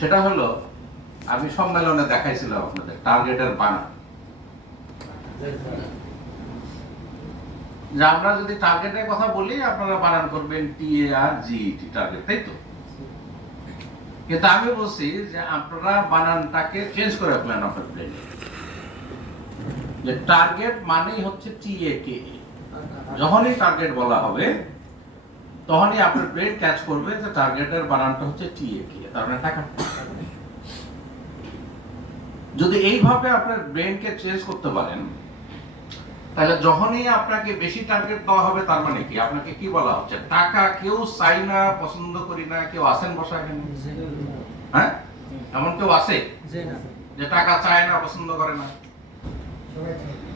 সেটা হলো আমি সম্মেলনে দেখাইছিলাম আপনাদের টার্গেটের বানান, যে আমরা যদি টার্গেটের কথা বলি আপনারা বানান করবেন TARGET টার্গেট, তাই তো? কিন্তু আমি বলছি যে আপনারা বানানটাকে চেঞ্জ করে ফেলেন আপনার ব্রেনে, যে টার্গেট মানেই হচ্ছে TAKE। যখনই টার্গেট বলা হবে তখনই আপনার ব্রেন ক্যাচ করবে যে টার্গেটের বানানটা হচ্ছে TAKE, তার মানে টাকা। যদি এইভাবে আপনার ব্রেনকে চেঞ্জ করতে পারেন, তাহলে যখনই আপনাকে বেশি টার্গেট দেওয়া হবে তার মানে কি আপনাকে কি বলা হচ্ছে? টাকা কেউ চাই না, পছন্দ করি না, কেউ আসেন বসা এখানে? হ্যাঁ, এমন কেউ আছে যে টাকা চায় না, পছন্দ করে না?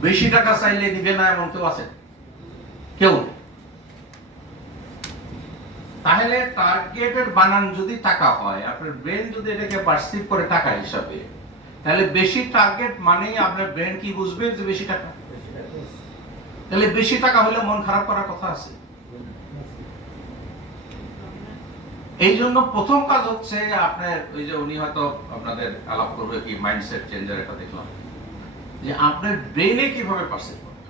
বেশি টাকা চাইলে দিবে না এমন কেউ আছে? কেউ। তাহলে টার্গেটের বানান যদি টাকা হয়, আপনার ব্রেন যদি এটাকে পারসিভ করে টাকা হিসাবে, তাহলে বেশি টার্গেট মানেই আপনার ব্রেন কি বুঝবে? যে বেশি টাকা। তাহলে বেশি টাকা হলে মন খারাপ করার কথা আছে? এই জন্য প্রথম কাজ হচ্ছে আপনার ওই যে উনি হয়তো আপনাদের আলাপ করবে কি মাইন্ডসেট চেঞ্জার, এটা দেখলাম যে আপনার ব্রেনে কিভাবে পারসিভ করবে,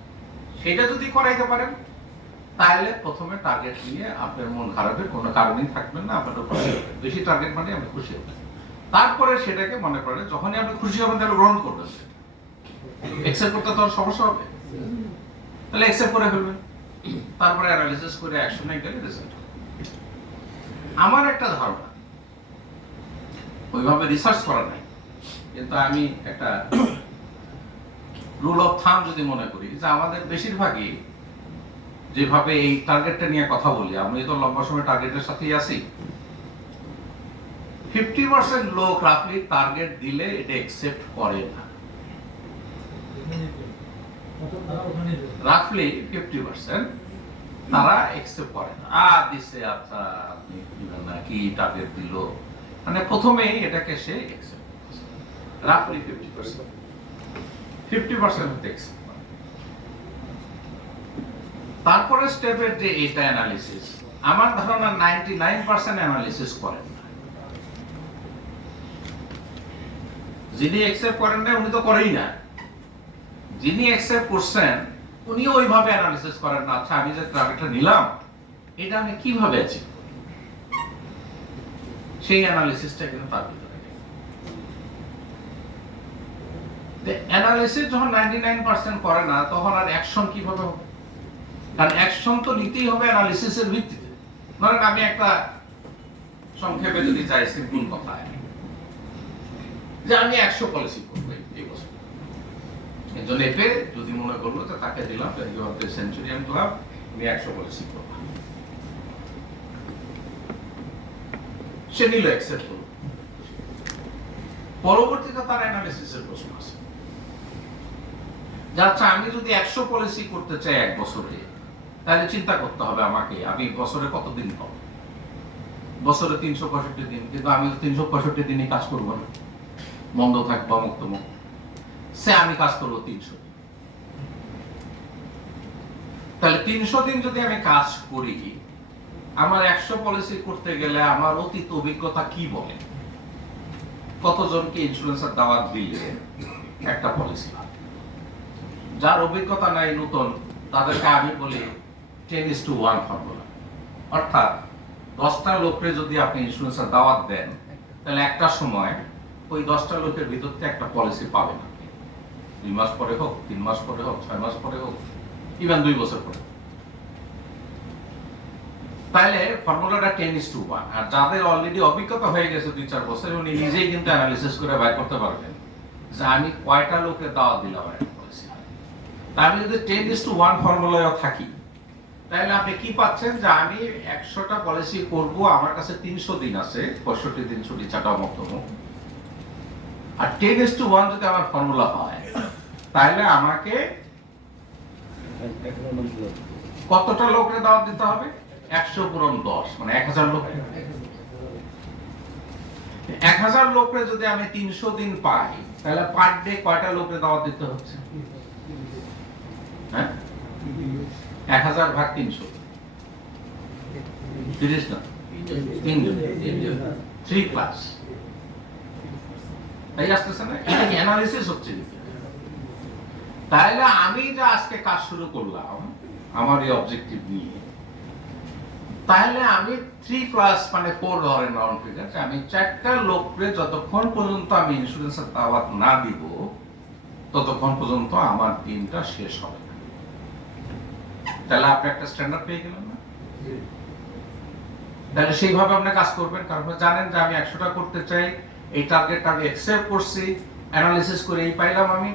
সেটা যদি করাইতে পারেন তাহলে প্রথমে টার্গেট নিয়ে আপনার মন খারাপের কোনো কারণই থাকবে না, আপনার খুশি হবেন। বেশি টার্গেট মানে আপনি খুশি হবেন। তারপরে সেটাকে মনে করেন যখনই আপনি খুশি হবেন তাহলে গ্রহণ করবেন। অ্যাকসেপ্ট করতে তো সমস্যা হবে, তাহলে অ্যাকসেপ্ট করে ফেলবেন। তারপরে অ্যানালিসিস করে অ্যাকশনে গেলে রেজাল্ট। আমার একটা ধারণা, ওইভাবে রিসার্চ করা নাই, কিন্তু আমি একটা রুল অফ থাম যদি মনে করি যে আমাদের বেশিরভাগই যেভাবে এই টার্গেটটা নিয়ে কথা বলি, আমি তো লম্বা সময় টার্গেটের সাথেই আছি, 50% লোক রাফলি টার্গেট দিলে এটা অ্যাকসেপ্ট করে না। রাফলি 50% তারা অ্যাকসেপ্ট করে না। দিছে, আচ্ছা আপনি দিবেন না, কি টার্গেট দিল, মানে প্রথমেই এটাকে সে অ্যাকসেপ্ট করে। রাফলি 50% হতে অ্যাকসেপ্ট করে। তারপরে স্টেপের যে এটা অ্যানালিসিস, আমার ধারণা 99% অ্যানালিসিস করেন না। যিনি অ্যাকসেপ্ট করেন না উনি তো করেই না, যিনি অ্যাকসেপ্ট করছেন উনিও ওইভাবে অ্যানালিসিস করেন না। আচ্ছা আমি যে টার্গেটটা নিলাম এটা আমি কিভাবে অ্যাচিভ করব, সেই অ্যানালিসিসটা কিন্তু তার ভিতরে নেই। অ্যানালিসিস যখন 99% করে না, তখন আর অ্যাকশন কিভাবে হবে? কারণ অ্যাকশন তো নিতেই হবে অ্যানালিসিসের ভিত্তিতে। ধরেন আমি একটা সংক্ষেপে যদি যাই, সিম্পল কথা, যে আমি 100 পলিসি করবো এই বছর, একজন এপে যদি মনে করলো যে তাকে দিলাম সেঞ্চুরিয়ান ক্লাব, আমি 100 পলিসি করবো, সে নিল, অ্যাকসেপ্ট করলো। পরবর্তীতে তার অ্যানালিসিসের প্রশ্ন আছে, যে আচ্ছা আমি যদি 100 পলিসি করতে চাই এক বছরে, তাহলে চিন্তা করতে হবে আমাকে আমি বছরে কতদিন পাবো? বছরে 365 দিন, কিন্তু আমি তো 365 দিনই কাজ করবো না, বন্ধ থাকবো, মুক্ত মুক্ত। সে আমি কাজ করবো 300 দিন। তাহলে 300 দিন যদি আমি কাজ করি, আমার 100 পলিসি করতে গেলে আমার অতীত অভিজ্ঞতা কি বলে? কতজনকে ইন্স্যুরেন্সের দাওয়াত দিলে একটা পলিসি হয়? যার অভিজ্ঞতা নাই, নতুন, তাদেরকে আমি বলি 10:1 ফর্মুলা। অর্থাৎ 10টা লোককে যদি আপনি ইন্স্যুরেন্সের দাওয়াত দেন, তাহলে একটা সময় ওই 10টা লোকের ভিতর থেকে একটা পলিসি পাবেন আপনি। 2 মাস পরে হোক, 3 মাস পরে হোক, 6 মাস পরে হোক, ইভেন 2 বছর পরে। তাহলে ফর্মুলাটা 10:1। আর যাদের অলরেডি অভিজ্ঞতা হয়ে গেছে 2-4 বছর, উনি নিজেই কিন্তু অ্যানালিসিস করে বের করতে পারবেন যে আমি কয়টা লোকের দাওয়াত দিলাম একটা পলিসি। আমি যদি 10:1 ফর্মুলায় থাকি, তাহলে আপনি কি পাচ্ছেন? যে আমি 100টা পলিসি করব, আমার কাছে 300 দিন আছে, 65 দিন ছুটি ছাটাও মতম। আর 10:1 যদি আমার ফর্মুলা হয়, তাহলে আমাকে কতটা লোকের দাওয়াত দিতে হবে? 100 পূরণ 10, মানে 1000 লোক। 1000 লোকরে যদি আমি 300 দিন পাই, তাহলে পার ডে কয়টা লোকের দাওয়াত দিতে হচ্ছে? হ্যাঁ, 1000 ভাগ 300, 30 না, 3 প্লাস। তাই আসতেছে না, এটা কি অ্যানালিসিস হচ্ছে নাকি? তাহলে আমি যে আজকে কাজ শুরু করলাম আমার এই অবজেক্টিভ নিয়ে, তাহলে আমি 3+ মানে 4 ধরেন রাউন্ড ফিগার, আমি 4টা লোককে যতক্ষণ পর্যন্ত আমি ইন্স্যুরেন্সের দাওয়াত না দিব ততক্ষণ পর্যন্ত আমার দিনটা শেষ হবে না। তাহলে আপনি একটা স্ট্যান্ডার্ড পেয়ে গেলেন না? তাহলে সেইভাবে আপনি কাজ করবেন, কারণ জানেন যে আমি 100টা করতে চাই, এই টার্গেটটা আমি অ্যাকসেপ্ট করছি, অ্যানালিসিস করে এই পাইলাম আমি,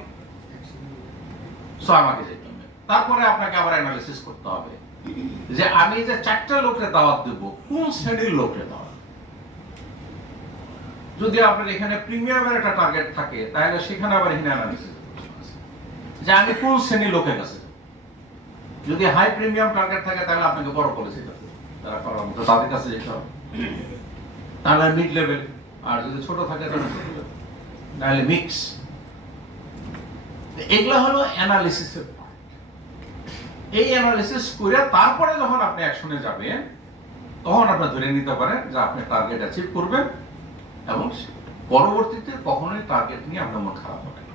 সো আমাকে যেতে হবে। তারপরে আপনাকে আবার অ্যানালিসিস করতে হবে যে আমি যে 4টা লোককে দাওয়াত দেব কোন শ্রেণীর লোককে দাওয়াত। যদি আপনার এখানে প্রিমিয়ামের একটা টার্গেট থাকে তাহলে সেখানে আবার এখানে অ্যানালিসিস যে আমি কোন শ্রেণীর লোকের কাছে। যদি হাই প্রিমিয়াম টার্গেট থাকে তাহলে আপনাকে বড় পলিসি তারা করার মতো তাদের কাছে যেতে হবে, তাহলে মিড লেভেল। আর যদি ছোট থাকে তাহলে মিক্স। এগুলো হলো অ্যানালিসিসের পার্ট। এই অ্যানালিসিস করে তারপরে যখন আপনি অ্যাকশনে যাবেন তখন আপনি ধরে নিতে পারেন যে আপনি টার্গেট অ্যাচিভ করবেন এবং পরবর্তীতে কখনোই টার্গেট নিয়ে আপনার মন খারাপ হবে না।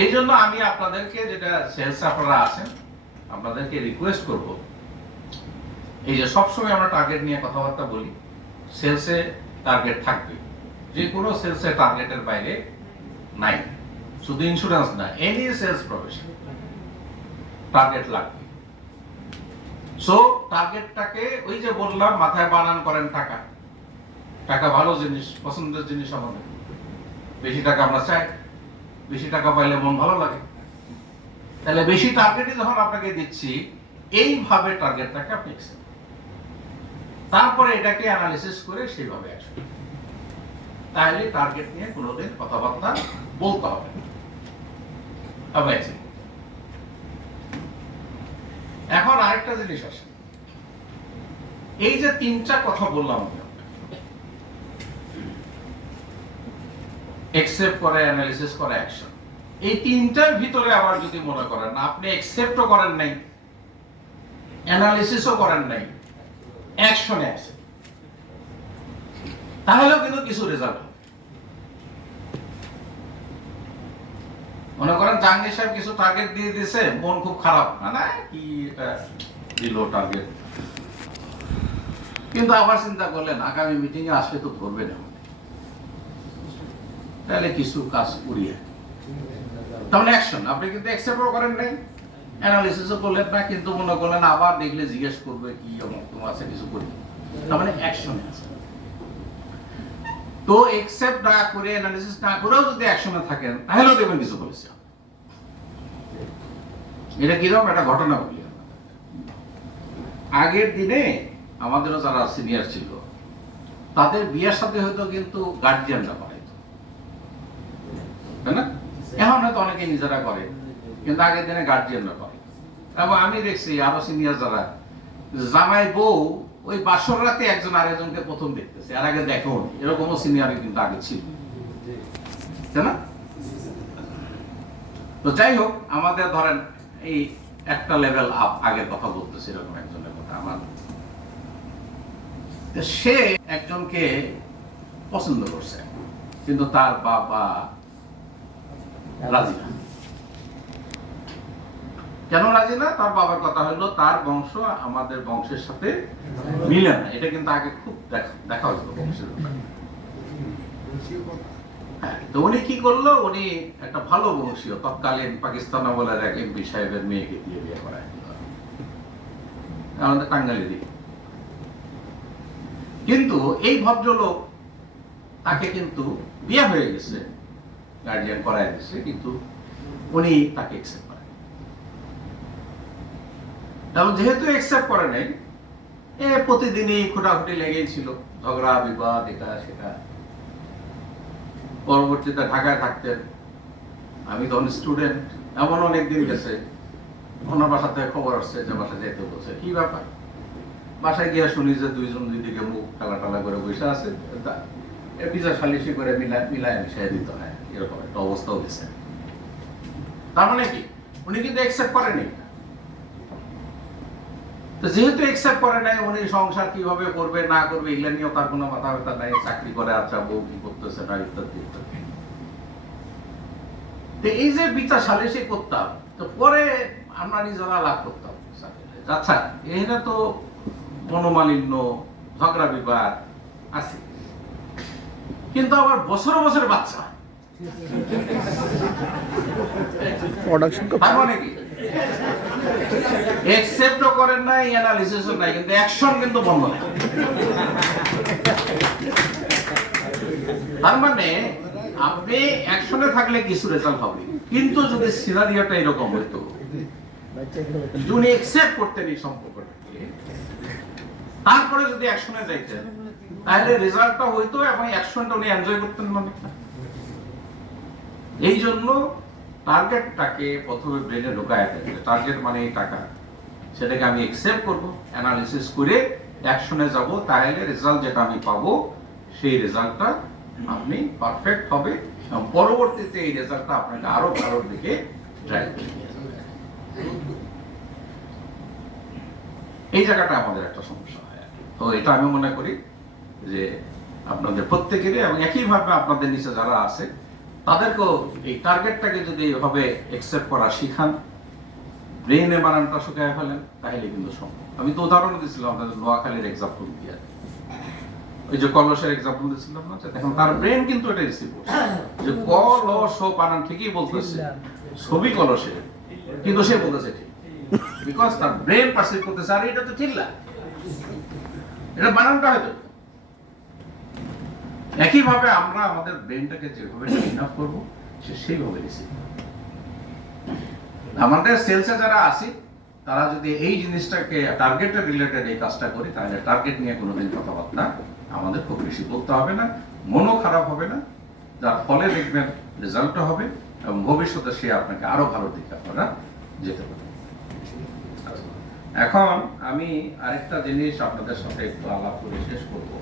এই জন্য আমি আপনাদেরকে, যেটা সেলস আপনারা আছেন, আপনাদেরকে রিকোয়েস্ট করব, এই যে সবসময় আমরা টার্গেট নিয়ে কথাবার্তা বলি, সেলসে টার্গেট থাকবে, যে কোনো সেলসে টার্গেটের বাইরে নাই, শুধু ইন্স্যুরেন্স না, এনি সেলস প্রফেশন টার্গেট লাগবে। সো টার্গেটটাকে ওই যে বললাম মাথায় বানান করেন, টাকা টাকা ভালো জিনিস, পছন্দের জিনিস আমাদের, বেশি টাকা আমরা চাই, বেশি টাকা পাইলে মন ভালো লাগে। তাহলে বেশি টার্গেটই যখন আপনাকে দিচ্ছি, এইভাবে টার্গেটটাকে আপনি তারপরে এটাকে অ্যানালিসিস করে সেইভাবে আসবে, তাহলে টার্গেট নিয়ে কোনোদিন কথাবার্তা বলতে হবে না। এখন আরেকটা জিনিস আসে, এই যে 3টা কথা বললাম, অ্যাকসেপ্ট করে, অ্যানালিসিস করে, অ্যাকশন, এই 3টার ভিতরে আবার যদি মনে করেন আপনি অ্যাকসেপ্টও করেন নাই, অ্যানালিসিসও করেন নাই, অ্যাকশনে আছে, তাহলেও কিন্তু কিছু রেজাল্ট হবে। মনে করেন জাহাঙ্গীর সাহেব কিছু টার্গেট দিয়ে দিয়েছে, মন খুব খারাপ, না কি এটা দিল টার্গেট, কিন্তু আবার চিন্তা করলেন আগামী মিটিং এ আসলে তো ধরবে না, তাহলে কিছু কাজ করিয়ে তখন অ্যাকশন। আপনি কিন্তু অ্যাকসেপ্টও করেন নাই, অ্যানালিসিসও করলেন না, কিন্তু মনে করলেন আবার দেখলে জিজ্ঞেস করবে কি অমুক তোমার আছে, কিছু করি, তার মানে অ্যাকশনে আছে। তো অ্যাকসেপ্ট না করে, অ্যানালিসিস না করেও যদি অ্যাকশনে থাকেন তাহলেও দেখবেন কিছু বলেছে। এটা কিরকম একটা ঘটনা বলি, আগের দিনে আমাদেরও যারা সিনিয়র ছিল তাদের বিয়ের সাথে হয়তো কিন্তু গার্জিয়ানরা করাইতো, তাই না? এখন হয়তো অনেকে নিজেরা করে, কিন্তু আগের দিনে গার্জিয়ানরা করে। এবং আমি দেখছি আরো সিনিয়র যারা, জামাই বউ ওই বাসর রাতে একজন আরেকজনকে প্রথম দেখতেছে, আর আগে দেখো, এরকমও সিনিয়র কিন্তু আগে ছিল, তাই না? তো যাই হোক, আমাদের ধরেন এই একটা লেভেল আপ, আগের কথা বলতেছে, এরকম একজনের কথা আমার, সে একজনকে পছন্দ করছে, কিন্তু তার বাবা রাজি না। কেন রাজি না? তার বাবার কথা হলো তার বংশ আমাদের বংশের সাথে মিলে না। এটা কিন্তু আগে খুব দেখা হতো বংশের। হ্যাঁ, তো উনি কি করলো, উনি একটা ভালো বংশীয় তৎকালীন পাকিস্তান আমলের এক এমপি সাহেবের মেয়েকে দিয়ে বিয়ে করায়, আমাদের টাঙ্গাইলেরই। কিন্তু এই ভদ্রলোক, তাকে কিন্তু বিয়ে হয়ে গেছে, গার্জিয়ান করায় দিচ্ছে, কিন্তু উনি তাকে অ্যাকসেপ্ট করেন। এবং যেহেতু অ্যাকসেপ্ট করে নাই, প্রতিদিনই খোটাখুটি লেগেই ছিল, ঝগড়া বিবাদ এটা সেটা। পরবর্তীতে ঢাকায় থাকতেন, আমি তখন স্টুডেন্ট, এমন অনেকদিন গেছে, ওনার বাসা থেকে খবর আসছে যে বাসায় যেতে বলছে। কি ব্যাপার? বাসায় গিয়ে শুনি যে দুইজন দুই দিকে মুখ টালা টালা করে বসে আছে, বিচার সালিশি করে মিলায় মিশাই দিতে হয়, এরকম একটা অবস্থাও গেছে। তার মানে কি, উনি কিন্তু অ্যাকসেপ্ট করেনি। তো যেহেতু একসেপ্ট করে নাই, উনি সংসার কিভাবে করবে না করবে এগুলা নিয়েও তার কোনো মাথা ব্যথা নাই, চাকরি করে আচ্ছা বউ কি করতেছে না ইত্যাদি ইত্যাদি। তো এই যে বিচার সালিসি করতাম, তো পরে আমরা নিজেরা লাভ করতাম। আচ্ছা এখানে তো মনোমালিন্য, ঝগড়া বিবাদ আছে, কিন্তু আবার বছর বছর বাচ্চা, তার মানে কি একসেপ্টও করেন নাই, অ্যানালিসিসও নাই, কিন্তু অ্যাকশন কিন্তু বন্ধ নাই। তার মানে আপনি অ্যাকশনে থাকলে কিছু রেজাল্ট হবে, কিন্তু যদি সিনারিওটা এরকম হতো, যদি একসেপ্ট করতেন এই সম্পর্কটাকে, তারপরে যদি অ্যাকশনে যাইতেন, তাহলে রেজাল্টটা হইতো এবং অ্যাকশনটা উনি এনজয় করতেন অনেক না। এই জন্য টার্গেটটাকে প্রথমে ব্রেনে ঢোকায় দেয়। টার্গেট মানে এই টাকা, সেটাকে আমি একসেপ্ট করব, অ্যানালিসিস করে অ্যাকশনে যাব, তাহলে রেজাল্ট যেটা আমি পাবো সেই রেজাল্টটা আপনি পারফেক্ট হবে এবং পরবর্তীতে এই রেজাল্টটা আপনাকে আরো ভালোর দিকে ড্রাইভ করে নিয়ে যাবে। এই জায়গাটা আমাদের একটা সমস্যা হয়। তো এটা আমি মনে করি যে আপনাদের প্রত্যেকেরই এবং একইভাবে আপনাদের নিচে যারা আছে তাদেরকেও এই টার্গেটটাকে যদি এভাবে একসেপ্ট করা শিখান, ব্রেইনে বানানটা শুকায় ফেলেন, তাহলে কিন্তু সম্ভব। আমি তো উদাহরণ দিয়েছিলাম আপনাদের নোয়াখালীর এক্সাম্পল দিয়ে, ওই যে কলসের এক্সাম্পল দিয়েছিলাম না, এখন তার ব্রেন কিন্তু এটা রিসিভ করছে যে ক ল স বানান ঠিকই বলতেছে, ছবি কলসের, কিন্তু সে বলতেছে ঠিক, বিকজ তার ব্রেন পারসিভ করতেছে আর এটা তো ঠিক না, এটা বানানটা হয়তো। একইভাবে আমরা আমাদের ব্রেনটাকে যেভাবে ট্রেন আপ করব, সে সেইভাবে রিসিভ করবে। আমাদের সেলসে যারা আছি তারা যদি এই জিনিসটাকে টার্গেটের রিলেটেড এই কাজটা করি, তাহলে টার্গেট নিয়ে কোনোদিন কথাবার্তা আমাদের খুব বেশি বলতে হবে না, মনও খারাপ হবে না, যার ফলে দেখবেন রেজাল্টটা হবে এবং ভবিষ্যতে সে আপনাকে আরো ভালো দিকে আপনারা যেতে পারেন। এখন আমি আরেকটা জিনিস আপনাদের সাথে একটু আলাপ করে শেষ করবো।